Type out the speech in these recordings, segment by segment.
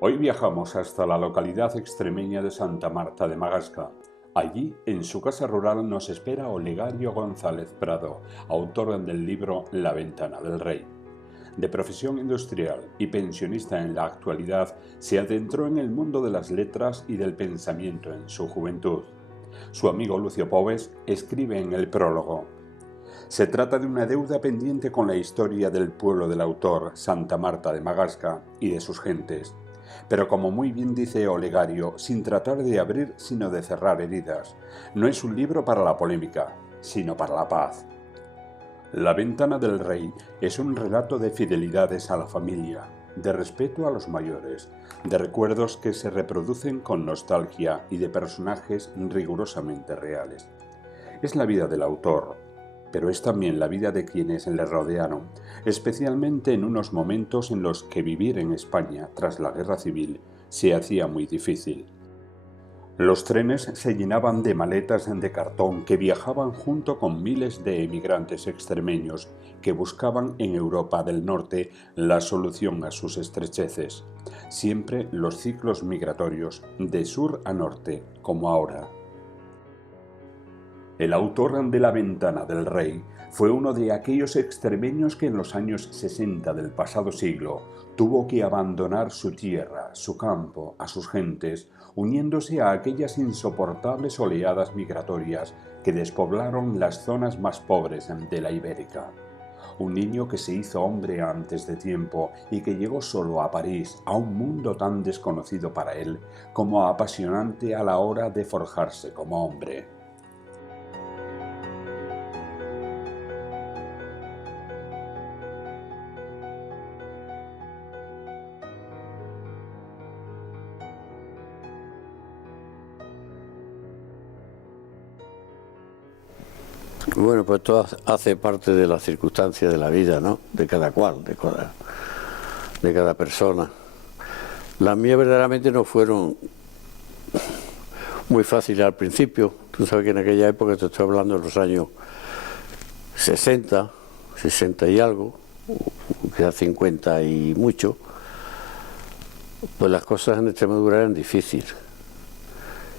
Hoy viajamos hasta la localidad extremeña de Santa Marta de Magasca. Allí, en su casa rural, nos espera Olegario González Prado, autor del libro La ventana del rey. De profesión industrial y pensionista en la actualidad, se adentró en el mundo de las letras y del pensamiento en su juventud. Su amigo Lucio Pobes escribe en el prólogo: se trata de una deuda pendiente con la historia del pueblo del autor, Santa Marta de Magasca, y de sus gentes. Pero como muy bien dice Olegario, sin tratar de abrir sino de cerrar heridas, no es un libro para la polémica, sino para la paz. La ventana del rey es un relato de fidelidades a la familia, de respeto a los mayores, de recuerdos que se reproducen con nostalgia y de personajes rigurosamente reales. Es la vida del autor, pero es también la vida de quienes le rodearon, especialmente en unos momentos en los que vivir en España tras la guerra civil se hacía muy difícil. Los trenes se llenaban de maletas de cartón que viajaban junto con miles de emigrantes extremeños que buscaban en Europa del Norte la solución a sus estrecheces. Siempre los ciclos migratorios de sur a norte, como ahora. El autor de La ventana del rey fue uno de aquellos extremeños que en los años 60 del pasado siglo tuvo que abandonar su tierra, su campo, a sus gentes, uniéndose a aquellas insoportables oleadas migratorias que despoblaron las zonas más pobres de la Ibérica. Un niño que se hizo hombre antes de tiempo y que llegó solo a París, a un mundo tan desconocido para él como apasionante a la hora de forjarse como hombre. Bueno, pues todo hace parte de las circunstancias de la vida, ¿no? De cada cual, de cada persona. Las mías verdaderamente no fueron muy fáciles al principio. Tú sabes que en aquella época, te estoy hablando de los años 60, 60 y algo, quizás 50 y mucho, pues las cosas en Extremadura eran difíciles.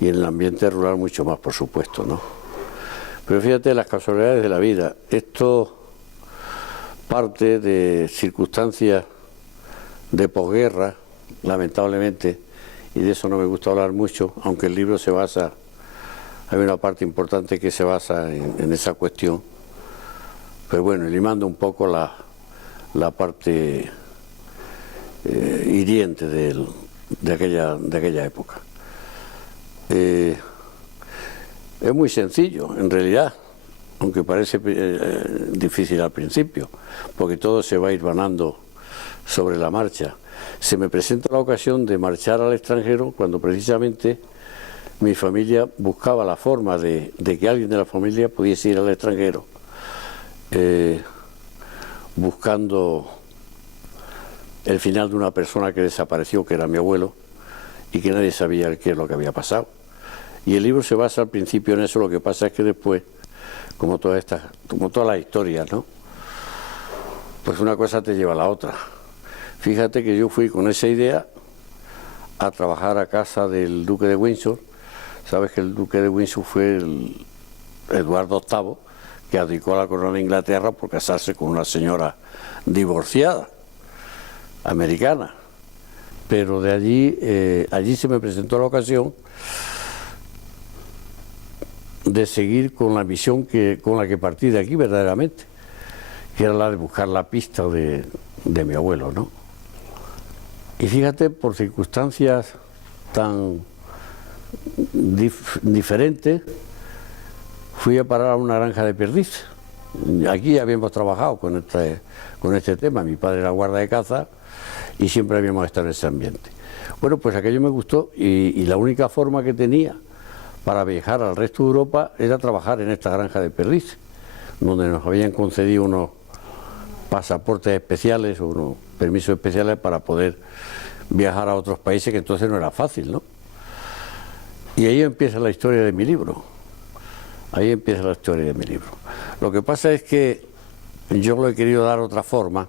Y en el ambiente rural mucho más, por supuesto, ¿no? Pero fíjate las casualidades de la vida. Esto parte de circunstancias de posguerra, lamentablemente, y de eso no me gusta hablar mucho, aunque el libro se basa, hay una parte importante que se basa en esa cuestión. Pero bueno, limando un poco la parte hiriente de aquella época. Es muy sencillo, en realidad, aunque parece difícil al principio, porque todo se va a ir vanando sobre la marcha. Se me presenta la ocasión de marchar al extranjero cuando precisamente mi familia buscaba la forma de que alguien de la familia pudiese ir al extranjero, buscando el final de una persona que desapareció, que era mi abuelo, y que nadie sabía qué es lo que había pasado. Y el libro se basa al principio en eso, lo que pasa es que después, como todas las historias, ¿no? Pues una cosa te lleva a la otra. Fíjate que yo fui con esa idea a trabajar a casa del duque de Windsor. Sabes que el duque de Windsor fue el Eduardo VIII, que abdicó a la corona de Inglaterra por casarse con una señora divorciada, americana. Pero de allí se me presentó la ocasión de seguir con la misión con la que partí de aquí verdaderamente, que era la de buscar la pista de mi abuelo, ¿no? Y fíjate, por circunstancias tan diferentes, fui a parar a una granja de perdiz. Aquí habíamos trabajado con este tema, mi padre era guarda de caza y siempre habíamos estado en ese ambiente. Bueno, pues aquello me gustó y la única forma que tenía para viajar al resto de Europa era trabajar en esta granja de perdiz, donde nos habían concedido unos pasaportes especiales o unos permisos especiales para poder viajar a otros países, que entonces no era fácil, ¿no? Y ahí empieza la historia de mi libro. Ahí empieza la historia de mi libro. Lo que pasa es que yo lo he querido dar otra forma,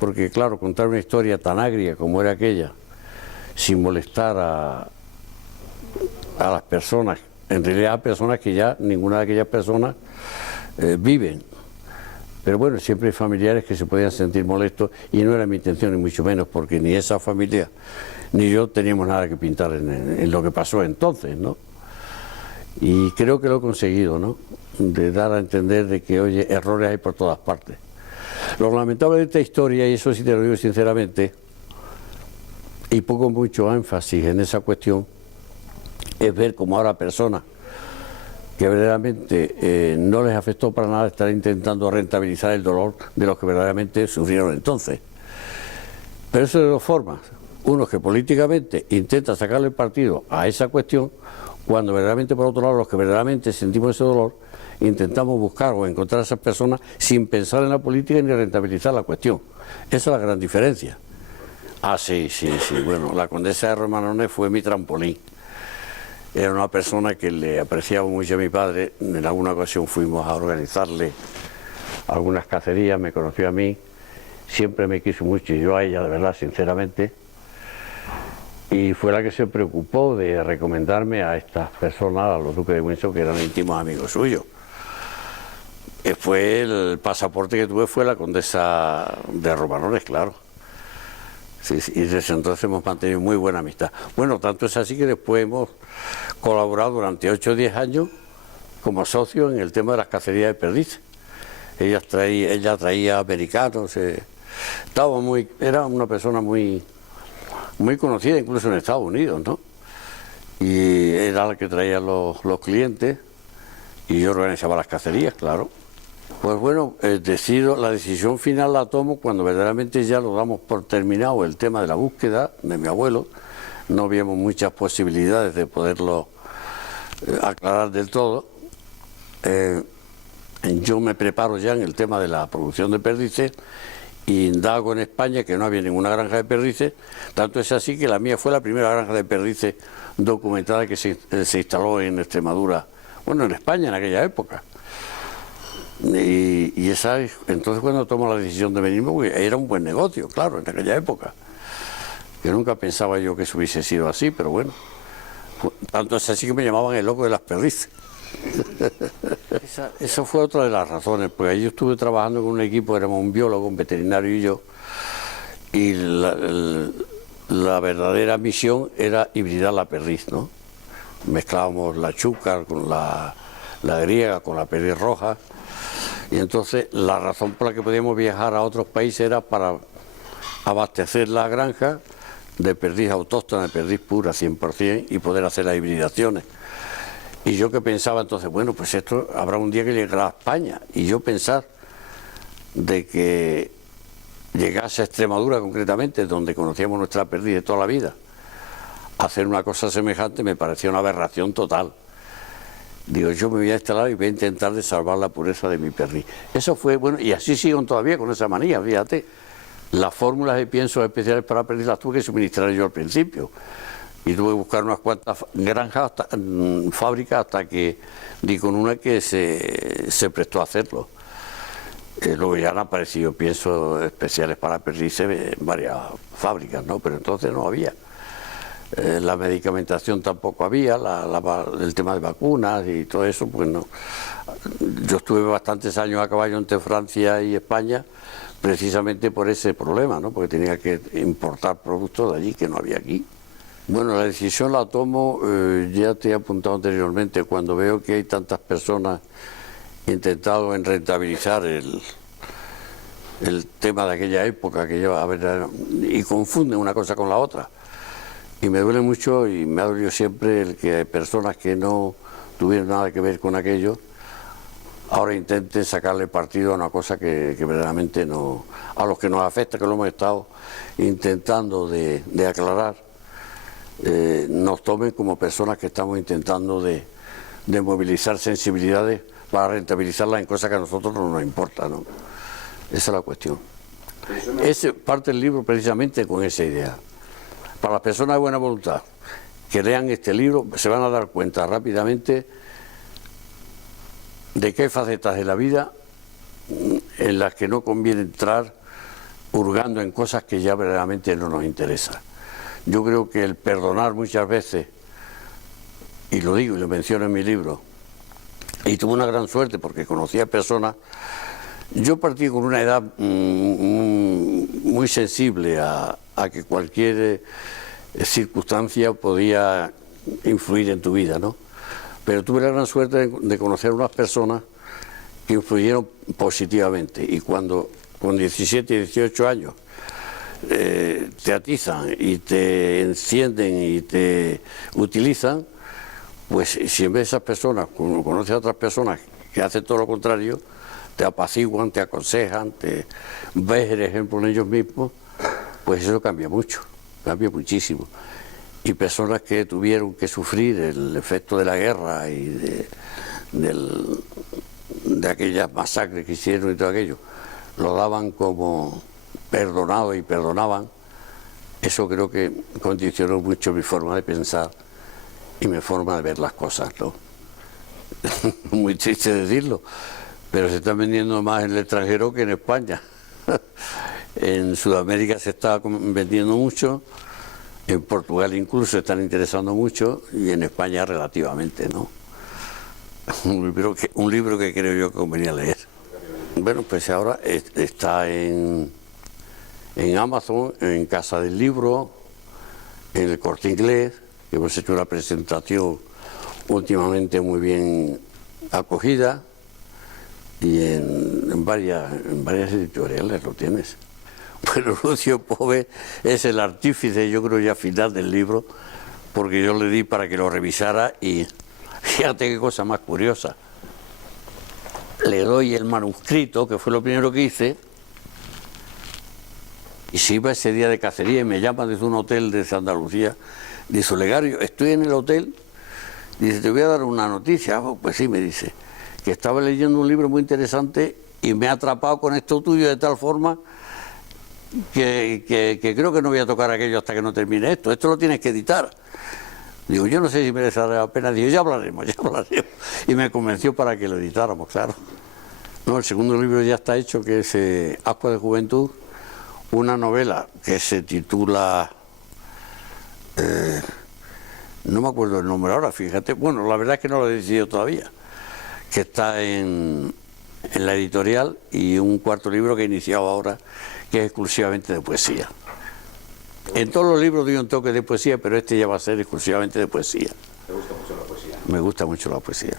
porque claro, contar una historia tan agria como era aquella, sin molestar a las personas, en realidad a personas que ya ninguna de aquellas personas viven. Pero bueno, siempre hay familiares que se podían sentir molestos y no era mi intención ni mucho menos, porque ni esa familia ni yo teníamos nada que pintar en lo que pasó entonces, ¿no? Y creo que lo he conseguido, ¿no? De dar a entender de que, oye, errores hay por todas partes. Lo lamentable de esta historia, y eso sí te lo digo sinceramente, y pongo mucho énfasis en esa cuestión, es ver cómo ahora personas que verdaderamente no les afectó para nada estar intentando rentabilizar el dolor de los que verdaderamente sufrieron entonces. Pero eso de dos formas. Uno que políticamente intenta sacarle partido a esa cuestión, cuando verdaderamente por otro lado los que verdaderamente sentimos ese dolor intentamos buscar o encontrar a esas personas sin pensar en la política ni rentabilizar la cuestión. Esa es la gran diferencia. Ah, sí, bueno, la condesa de Romanones fue mi trampolín. Era una persona que le apreciaba mucho a mi padre. En alguna ocasión fuimos a organizarle algunas cacerías, me conoció a mí, siempre me quiso mucho y yo a ella, de verdad, sinceramente. Y fue la que se preocupó de recomendarme a estas personas, a los duques de Windsor, que eran íntimos amigos suyos. Fue el pasaporte que tuve, fue la condesa de Romanones, claro. Sí, y desde entonces hemos mantenido muy buena amistad. Bueno, tanto es así que después hemos colaborado durante 8 o 10 años como socios en el tema de las cacerías de perdices. Ella traía americanos, era una persona muy conocida incluso en Estados Unidos, ¿no? Y era la que traía los clientes y yo organizaba las cacerías, claro. Pues bueno, la decisión final la tomo cuando verdaderamente ya lo damos por terminado el tema de la búsqueda de mi abuelo. No vimos muchas posibilidades de poderlo aclarar del todo. Yo me preparo ya en el tema de la producción de perdices y indago en España que no había ninguna granja de perdices. Tanto es así que la mía fue la primera granja de perdices documentada que se instaló en Extremadura, bueno, en España en aquella época. Y entonces cuando tomo la decisión de venirme, pues, era un buen negocio, claro, en aquella época. Que nunca pensaba yo que eso hubiese sido así, pero bueno. Tanto es así que me llamaban el loco de las perdices. Esa fue otra de las razones, porque ahí yo estuve trabajando con un equipo, éramos un biólogo, un veterinario y yo, y la verdadera misión era hibridar la perdiz, ¿no? Mezclábamos la chúcar con la griega, con la perdiz roja. Y entonces la razón por la que podíamos viajar a otros países era para abastecer la granja de perdiz autóctona, de perdiz pura 100% y poder hacer las hibridaciones. Y yo que pensaba entonces, bueno, pues esto habrá un día que llegará a España. Y yo pensar de que llegase a Extremadura concretamente, donde conocíamos nuestra perdiz de toda la vida, hacer una cosa semejante me parecía una aberración total. Digo, yo me voy a instalar y voy a intentar de salvar la pureza de mi perdiz. Eso fue, bueno, y así sigo todavía con esa manía, fíjate. Las fórmulas de piensos especiales para perdiz las tuve que suministrar yo al principio. Y tuve que buscar unas cuantas granjas, fábricas, hasta que di con una que se prestó a hacerlo. Luego ya han aparecido piensos especiales para perdices en varias fábricas, ¿no? Pero entonces no había. La medicamentación tampoco había, el tema de vacunas y todo eso, pues no. Yo estuve bastantes años a caballo entre Francia y España precisamente por ese problema, ¿no? Porque tenía que importar productos de allí que no había aquí. Bueno, la decisión la tomo, ya te he apuntado anteriormente, cuando veo que hay tantas personas intentando en rentabilizar el tema de aquella época que lleva, y confunden una cosa con la otra. Y me duele mucho y me ha dolido siempre el que personas que no tuvieron nada que ver con aquello ahora intenten sacarle partido a una cosa que verdaderamente no, a los que nos afecta, que lo hemos estado intentando de aclarar, nos tomen como personas que estamos intentando de movilizar sensibilidades para rentabilizarlas en cosas que a nosotros no nos importan, ¿no? Esa es la cuestión. Parte del libro precisamente con esa idea. Para las personas de buena voluntad que lean este libro se van a dar cuenta rápidamente de que hay facetas de la vida en las que no conviene entrar hurgando en cosas que ya verdaderamente no nos interesan. Yo creo que el perdonar muchas veces, y lo digo y lo menciono en mi libro, y tuve una gran suerte porque conocía personas. Yo partí con una edad muy sensible a que cualquier circunstancia podía influir en tu vida, ¿no? Pero tuve la gran suerte de conocer unas personas que influyeron positivamente, y cuando con 17 y 18 años te atizan y te encienden y te utilizan, pues si en vez de esas personas conoces a otras personas que hacen todo lo contrario, te apaciguan, te aconsejan, te ves el ejemplo en ellos mismos, pues eso cambia mucho, cambia muchísimo. Y personas que tuvieron que sufrir el efecto de la guerra y de aquellas masacres que hicieron y todo aquello, lo daban como perdonado y perdonaban. Eso creo que condicionó mucho mi forma de pensar y mi forma de ver las cosas, ¿no? Muy triste decirlo, pero se están vendiendo más en el extranjero que en España. En Sudamérica se está vendiendo mucho, en Portugal incluso se están interesando mucho, y en España relativamente, ¿no? Un libro que creo yo que convenía leer. Bueno, pues ahora está en Amazon, en Casa del Libro, en el Corte Inglés, que hemos hecho una presentación últimamente muy bien acogida, y en varias editoriales lo tienes. Bueno, Lucio Pove es el artífice, yo creo, ya final del libro, porque yo le di para que lo revisara, y fíjate qué cosa más curiosa. Le doy el manuscrito, que fue lo primero que hice, y se iba ese día de cacería y me llama desde un hotel de Andalucía. Dice: Olegario, estoy en el hotel, dice, te voy a dar una noticia. Oh, pues sí, me dice, que estaba leyendo un libro muy interesante y me ha atrapado con esto tuyo de tal forma que creo que no voy a tocar aquello hasta que no termine esto lo tienes que editar. Digo, yo no sé si merece la pena. Digo, ya hablaremos. Y me convenció para que lo editáramos, claro. No, el segundo libro ya está hecho, que es Ascuas de Juventud, una novela que se titula... no me acuerdo el nombre ahora, fíjate. Bueno, la verdad es que no lo he decidido todavía. Que está en la editorial, y un cuarto libro que he iniciado ahora, que es exclusivamente de poesía. En todos los libros doy un toque de poesía, pero este ya va a ser exclusivamente de poesía. ¿Te gusta mucho la poesía? Me gusta mucho la poesía.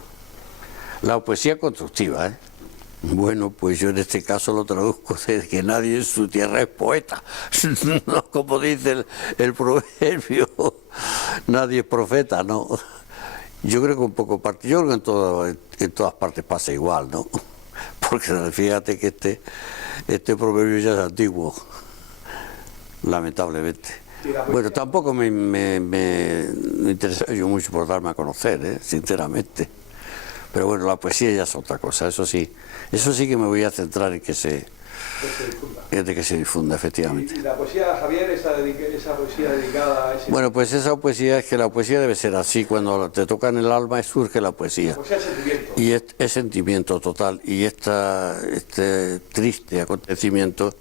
La poesía constructiva, ¿eh? Bueno, pues yo en este caso lo traduzco de que nadie en su tierra es poeta. No, como dice el proverbio, nadie es profeta, ¿no? Yo creo que un poco parte, yo creo que en todas partes pasa igual, ¿no? Porque fíjate que este proverbio ya es antiguo, lamentablemente. Bueno, tampoco me interesa yo mucho por darme a conocer, sinceramente. Pero bueno, la poesía ya es otra cosa, eso sí que me voy a centrar en que se difunda, efectivamente. ¿Y la poesía, Javier, esa poesía dedicada a ese... Bueno, pues esa poesía, es que la poesía debe ser así, cuando te toca en el alma surge la poesía. La poesía es sentimiento. Y es sentimiento total, y este triste acontecimiento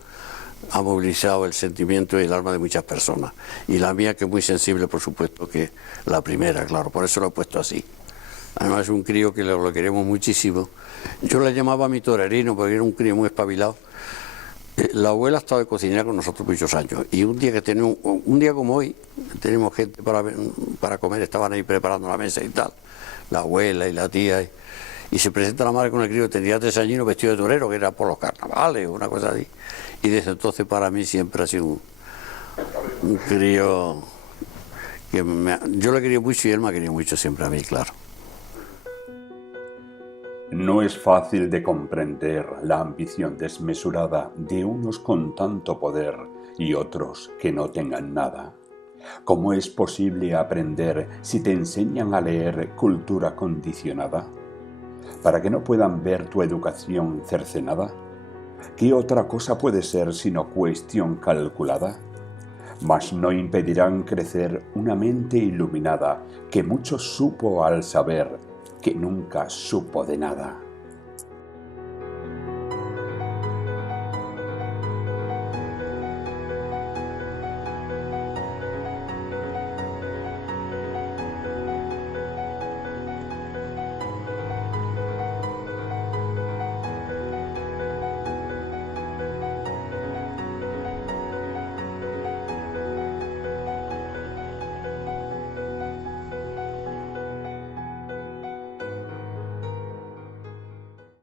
ha movilizado el sentimiento y el alma de muchas personas. Y la mía, que es muy sensible, por supuesto, que la primera, claro, por eso lo he puesto así. Además es un crío que lo queremos muchísimo. Yo le llamaba mi torerino porque era un crío muy espabilado. La abuela estaba de cocinera con nosotros muchos años, y un día como hoy, tenemos gente para comer, estaban ahí preparando la mesa y tal, la abuela y la tía, y se presenta la madre con el crío que tenía 3 añinos, vestido de torero, que era por los carnavales o una cosa así, y desde entonces para mí siempre ha sido un crío que yo le quería mucho y él me ha querido mucho siempre a mí, claro. No es fácil de comprender la ambición desmesurada de unos con tanto poder y otros que no tengan nada. ¿Cómo es posible aprender si te enseñan a leer cultura condicionada? ¿Para que no puedan ver tu educación cercenada? ¿Qué otra cosa puede ser sino cuestión calculada? Mas no impedirán crecer una mente iluminada que mucho supo al saber que nunca supo de nada.